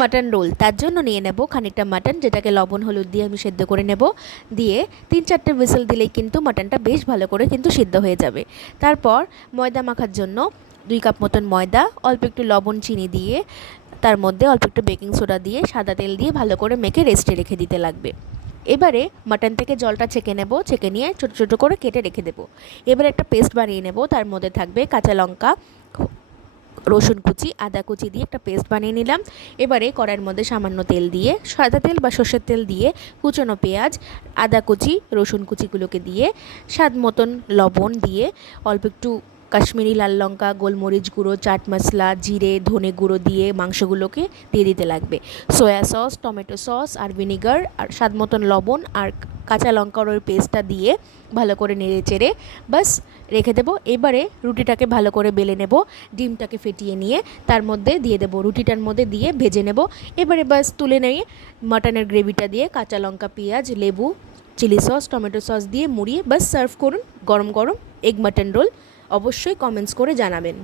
Mutton role, তার জন্য নিয়ে নেব খানিকটা মাটন, যেটাকে লবণ হলুদ দিয়ে আমি সেদ্ধ করে নেব। দিয়ে 3-4টে হুইসেল দিলেই কিন্তু মাটনটা বেশ ভালো করে কিন্তু সিদ্ধ হয়ে যাবে। তারপর ময়দা মাখার জন্য 2 কাপ মতন ময়দা, অল্প একটু লবণ চিনি দিয়ে, তার মধ্যে অল্প একটু বেকিং সোডা দিয়ে, সাদা তেল দিয়ে ভালো করে মেখে রেস্টে রেখে দিতে লাগবে। এবারে মাটন থেকে জলটা ছেঁকে নেব, ছেঁকে নিয়ে ছোটো ছোটো করে কেটে রেখে দেবো। এবারে একটা পেস্ট বানিয়ে নেব, তার মধ্যে থাকবে কাঁচা লঙ্কা, রসুন কুচি, আদা কুচি দিয়ে একটা পেস্ট বানিয়ে নিলাম। এবারে কড়াইয়ের মধ্যে সামান্য তেল দিয়ে, সাদা তেল বা সর্ষের তেল দিয়ে, কুচনো পেঁয়াজ, আদা কুচি, রসুন কুচিগুলোকে দিয়ে, স্বাদ মতন লবণ দিয়ে, অল্প একটু কাশ্মীরি লাল লঙ্কা, গোলমরিচ গুঁড়ো, চাট মশলা, জিরে, ধনে গুঁড়ো দিয়ে মাংসগুলোকে দিয়ে দিতে লাগবে। সয়া সস, টমেটো সস আর ভিনিগার আর স্বাদ মতন লবণ আর কাঁচা লঙ্কার ওই পেস্টটা দিয়ে ভালো করে নেড়ে চেড়ে বাস রেখে দেবো। এবারে রুটিটাকে ভালো করে বেলে নেব, ডিমটাকে ফেটিয়ে নিয়ে তার মধ্যে দিয়ে দেবো, রুটিটার মধ্যে দিয়ে ভেজে নেব। এবারে বাস তুলে নিয়ে মাটনের গ্রেভিটা দিয়ে কাঁচা লঙ্কা, পেঁয়াজ, লেবু, চিলি সস, টমেটো সস দিয়ে মুড়িয়ে বাস সার্ভ করুন গরম গরম এগ মাটন রোল। অবশ্যই কমেন্টস করে জানাবেন।